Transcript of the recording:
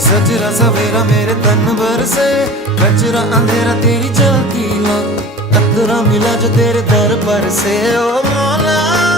सजरा सवेरा मेरे तन भर से, कचरा अंधेरा तेरी जलती ला, कतरा मिला जो तेरे दर पर से। ओ मौला